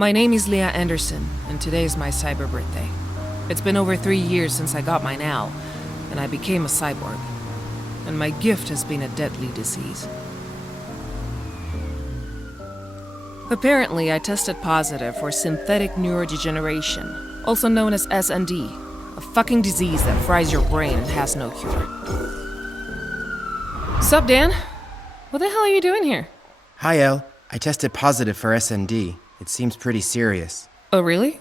My name is Leah Anderson, and today is my cyber birthday. It's been over 3 years since I got my now, and I became a cyborg. And my gift has been a deadly disease. Apparently, I tested positive for synthetic neurodegeneration, also known as SND, a fucking disease that fries your brain and has no cure. Sup, Dan? What the hell are you doing here? Hi, El. I tested positive for SND. It seems pretty serious. Oh, really?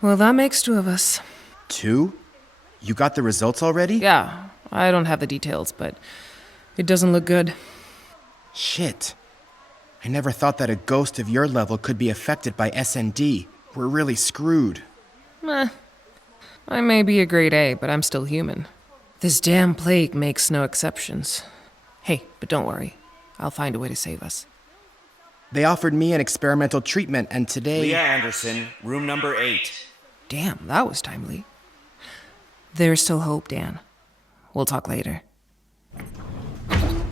Well, that makes 2 of us. 2? You got the results already? Yeah, I don't have the details, but it doesn't look good. Shit. I never thought that a ghost of your level could be affected by SND. We're really screwed. I may be a grade A, but I'm still human. This damn plague makes no exceptions. Hey, but don't worry. I'll find a way to save us. They offered me an experimental treatment, and today... Leah Anderson, room number 8. Damn, that was timely. There's still hope, Dan. We'll talk later.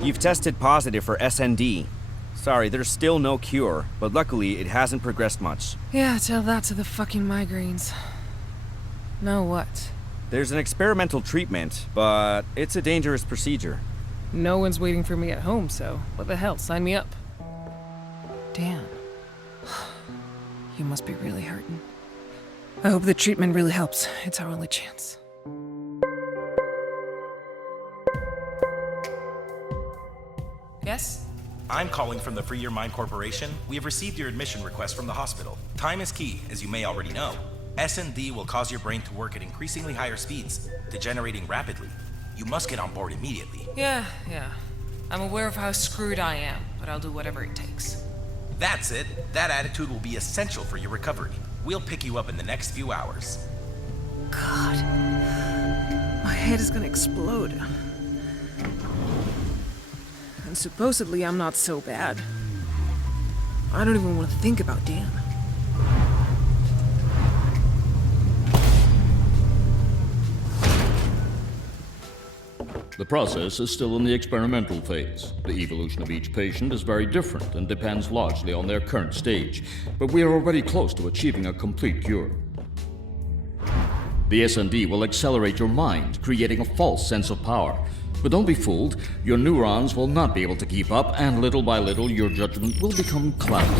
You've tested positive for SND. Sorry, there's still no cure, but luckily it hasn't progressed much. Yeah, tell that to the fucking migraines. Now what? There's an experimental treatment, but it's a dangerous procedure. No one's waiting for me at home, so what the hell, sign me up. Dan, you must be really hurting. I hope the treatment really helps. It's our only chance. Yes? I'm calling from the Free Your Mind Corporation. We have received your admission request from the hospital. Time is key, as you may already know. S&D will cause your brain to work at increasingly higher speeds, degenerating rapidly. You must get on board immediately. Yeah. I'm aware of how screwed I am, but I'll do whatever it takes. That's it. That attitude will be essential for your recovery. We'll pick you up in the next few hours. God. My head is gonna explode. And supposedly I'm not so bad. I don't even want to think about Dan. The process is still in the experimental phase. The evolution of each patient is very different and depends largely on their current stage, but we are already close to achieving a complete cure. The SND will accelerate your mind, creating a false sense of power. But don't be fooled, your neurons will not be able to keep up, and little by little your judgment will become clouded,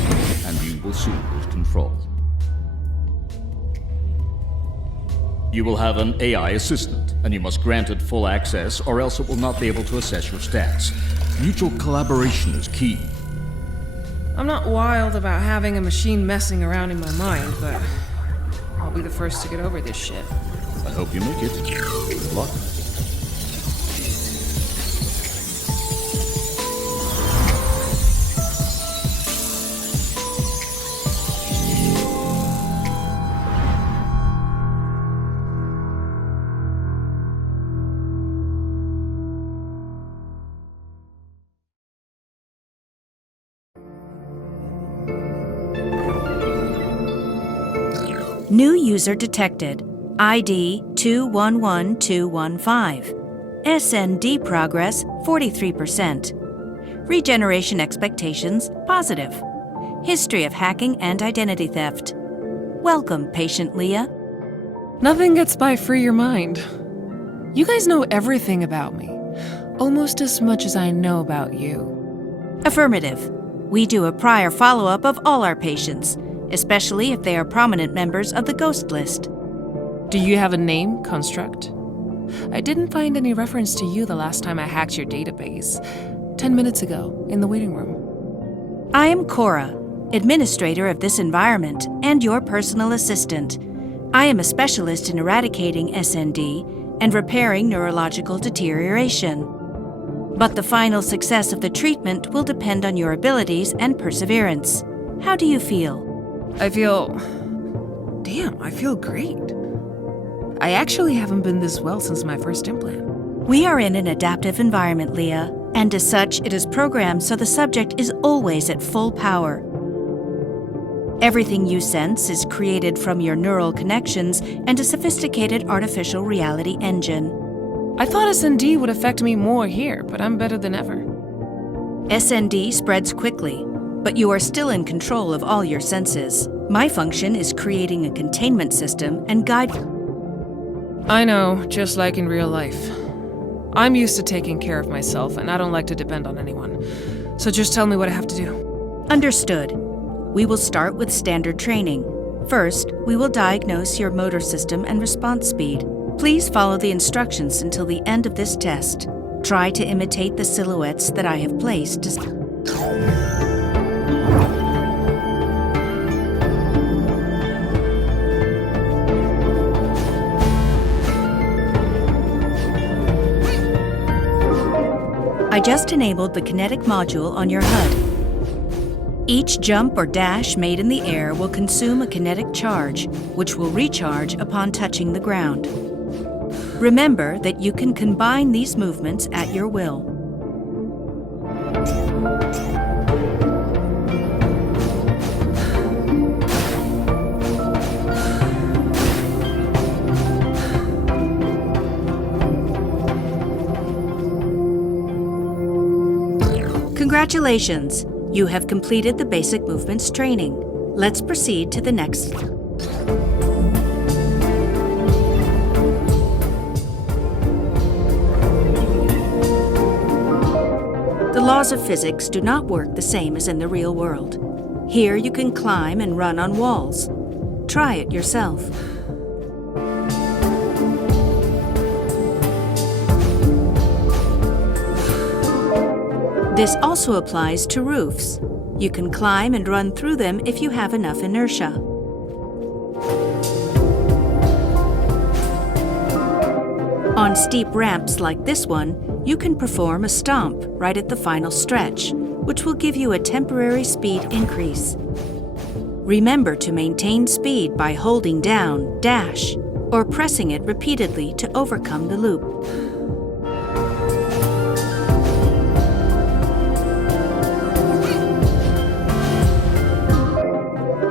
and you will soon lose control. You will have an AI assistant, and you must grant it full access, or else it will not be able to assess your stats. Mutual collaboration is key. I'm not wild about having a machine messing around in my mind, but I'll be the first to get over this shit. I hope you make it. Good luck. New user detected. ID 211215. SND progress 43%. Regeneration expectations positive. History of hacking and identity theft. Welcome, patient Leah. Nothing gets by Free Your Mind. You guys know everything about me. Almost as much as I know about you. Affirmative. We do a prior follow-up of all our patients, especially if they are prominent members of the ghost list. Do you have a name, Construct? I didn't find any reference to you the last time I hacked your database. 10 minutes ago, in the waiting room. I am Cora, administrator of this environment and your personal assistant. I am a specialist in eradicating SND and repairing neurological deterioration. But the final success of the treatment will depend on your abilities and perseverance. How do you feel? I feel great. I actually haven't been this well since my first implant. We are in an adaptive environment, Leah, and as such, it is programmed so the subject is always at full power. Everything you sense is created from your neural connections and a sophisticated artificial reality engine. I thought SND would affect me more here, but I'm better than ever. SND spreads quickly, but you are still in control of all your senses. My function is creating a containment system and guide. I know, just like in real life. I'm used to taking care of myself, and I don't like to depend on anyone. So just tell me what I have to do. Understood. We will start with standard training. First, we will diagnose your motor system and response speed. Please follow the instructions until the end of this test. Try to imitate the silhouettes that I have placed to... I just enabled the kinetic module on your HUD. Each jump or dash made in the air will consume a kinetic charge, which will recharge upon touching the ground. Remember that you can combine these movements at your will. Congratulations! You have completed the basic movements training. Let's proceed to the next. The laws of physics do not work the same as in the real world. Here you can climb and run on walls. Try it yourself. This also applies to roofs. You can climb and run through them if you have enough inertia. On steep ramps like this one, you can perform a stomp right at the final stretch, which will give you a temporary speed increase. Remember to maintain speed by holding down dash or pressing it repeatedly to overcome the loop.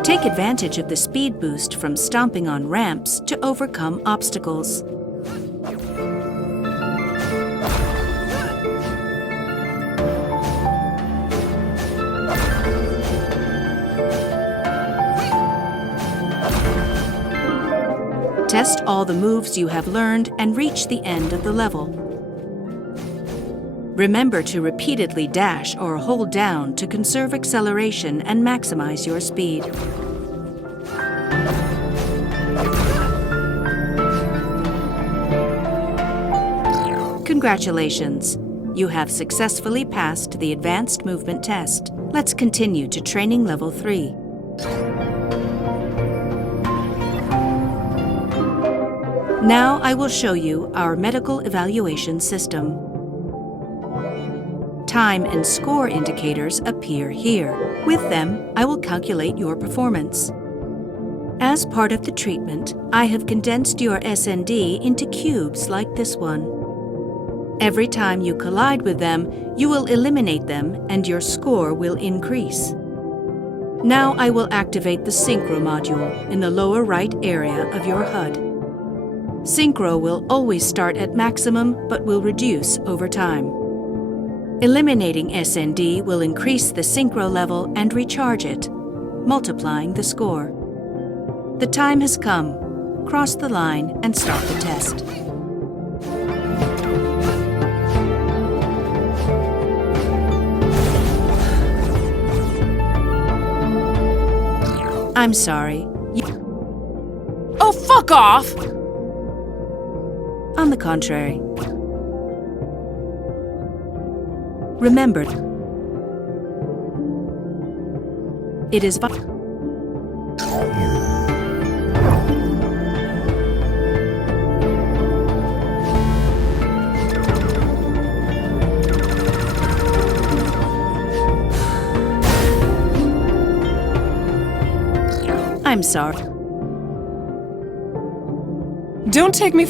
Take advantage of the speed boost from stomping on ramps to overcome obstacles. Test all the moves you have learned and reach the end of the level. Remember to repeatedly dash or hold down to conserve acceleration and maximize your speed. Congratulations! You have successfully passed the advanced movement test. Let's continue to training level 3. Now I will show you our medical evaluation system. Time and score indicators appear here. With them, I will calculate your performance. As part of the treatment, I have condensed your SND into cubes like this one. Every time you collide with them, you will eliminate them and your score will increase. Now I will activate the Synchro module in the lower right area of your HUD. Synchro will always start at maximum but will reduce over time. Eliminating SND will increase the Synchro level and recharge it, multiplying the score. The time has come. Cross the line and start the test. I'm sorry. Oh, fuck off! On the contrary. Remember, it is I'm sorry. Don't take me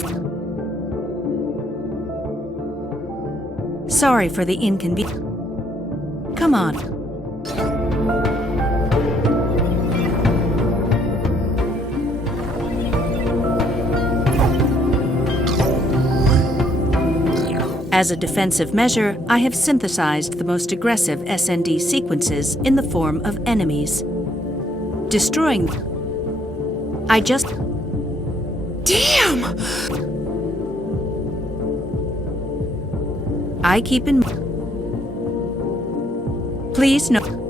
Sorry for the inconvenience. Come on. As a defensive measure, I have synthesized the most aggressive SND sequences in the form of enemies. Destroying... I just... Damn! I keep in... Please no...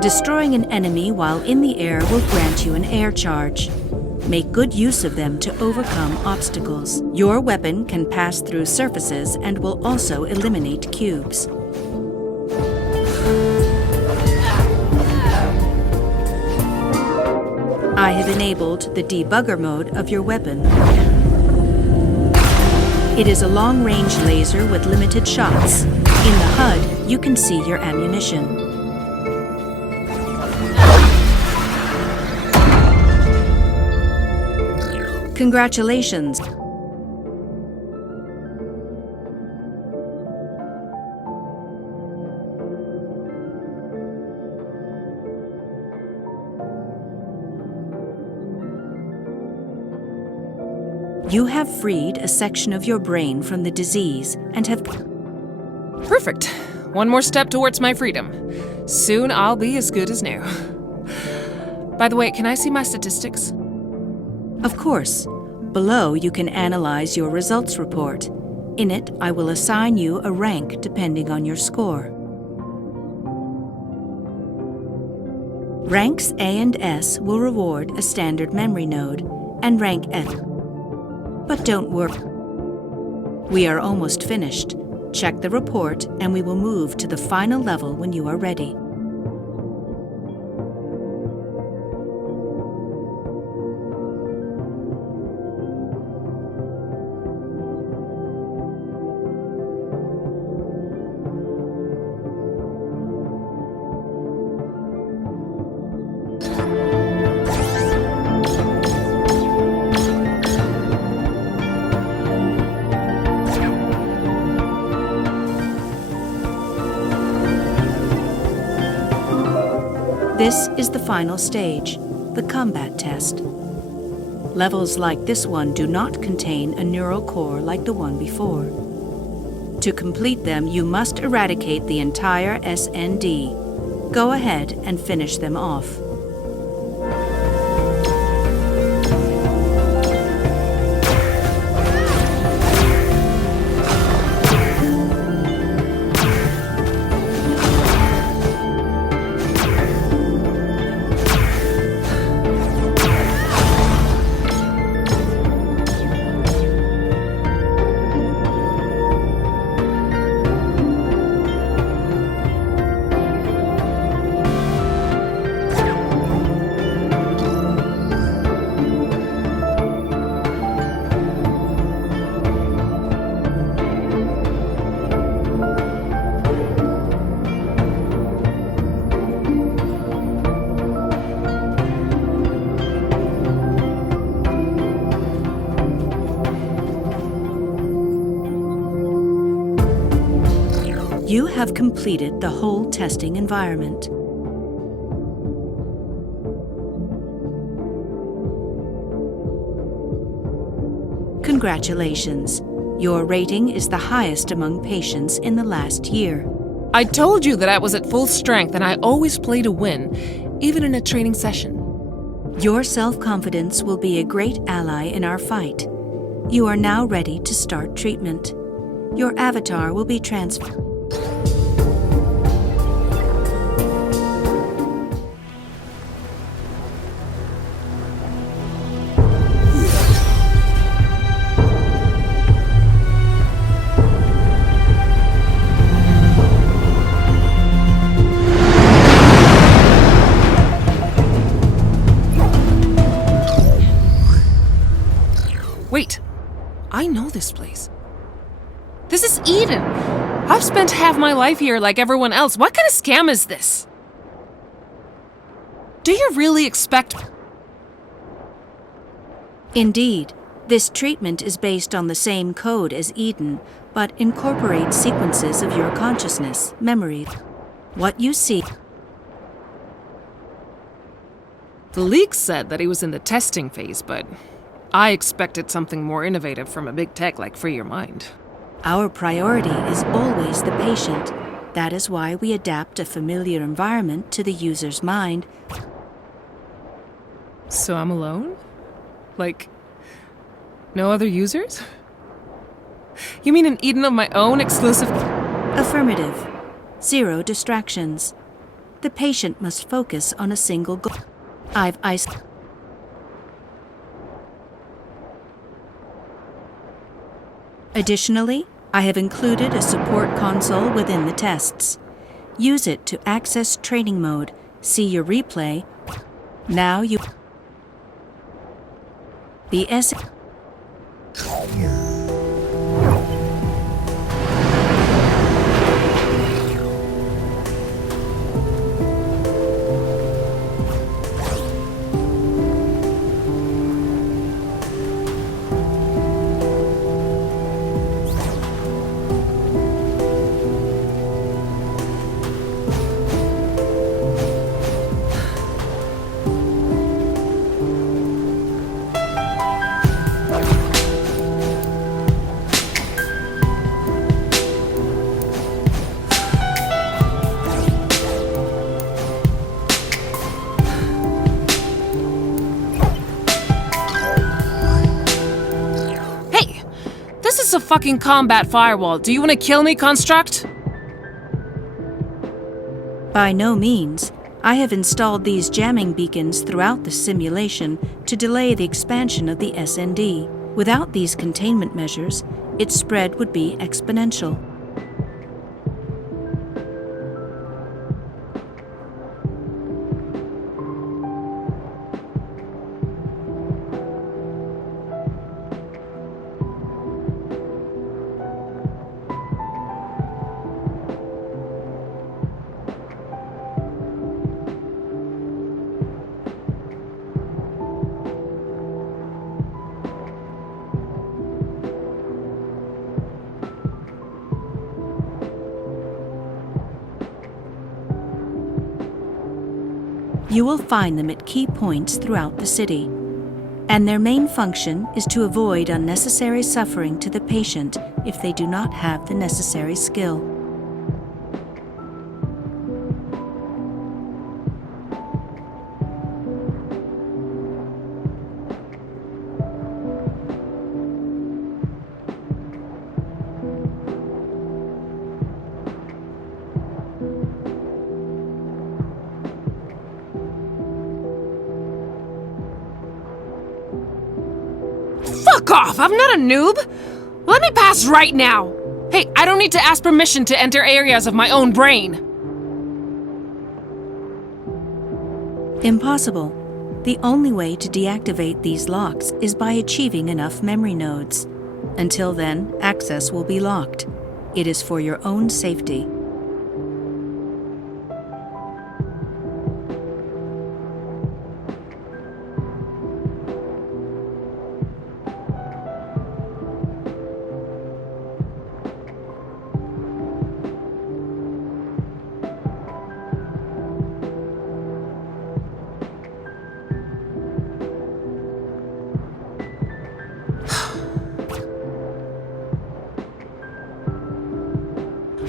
Destroying an enemy while in the air will grant you an air charge. Make good use of them to overcome obstacles. Your weapon can pass through surfaces and will also eliminate cubes. I have enabled the debugger mode of your weapon. It is a long-range laser with limited shots. In the HUD, you can see your ammunition. Congratulations! You have freed a section of your brain from the disease and have... Perfect. One more step towards my freedom. Soon I'll be as good as new. By the way, can I see my statistics? Of course. Below, you can analyze your results report. In it, I will assign you a rank depending on your score. Ranks A and S will reward a standard memory node, and rank F. But don't worry. We are almost finished. Check the report, and we will move to the final level when you are ready. This is the final stage, the combat test. Levels like this one do not contain a neural core like the one before. To complete them, you must eradicate the entire SND. Go ahead and finish them off. You have completed the whole testing environment. Congratulations. Your rating is the highest among patients in the last year. I told you that I was at full strength and I always play to win, even in a training session. Your self-confidence will be a great ally in our fight. You are now ready to start treatment. Your avatar will be transferred. Wait, I know this place. This is Eden. I've spent half my life here like everyone else. What kind of scam is this? Do you really expect... Indeed, This treatment is based on the same code as Eden, but incorporates sequences of your consciousness, memories. What you see. The leak said that he was in the testing phase, but I expected something more innovative from a big tech like Free Your Mind. Our priority is always the patient. That is why we adapt a familiar environment to the user's mind. So I'm alone? Like, no other users? You mean an Eden of my own, exclusive? Affirmative. 0 distractions. The patient must focus on a single goal. Additionally, I have included a support console within the tests. Use it to access training mode, see your replay. Now you... The S... This is a fucking combat firewall. Do you want to kill me, Construct? By no means. I have installed these jamming beacons throughout the simulation to delay the expansion of the SND. Without these containment measures, its spread would be exponential. You will find them at key points throughout the city, and their main function is to avoid unnecessary suffering to the patient if they do not have the necessary skill. Fuck off! I'm not a noob! Let me pass right now! Hey, I don't need to ask permission to enter areas of my own brain! Impossible. The only way to deactivate these locks is by achieving enough memory nodes. Until then, access will be locked. It is for your own safety.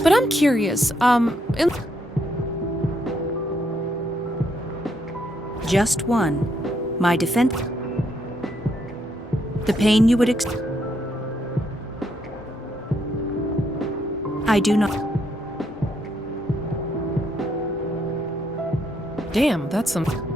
But I'm curious, Just one. My defense... The pain you would I do not... Damn, that's some...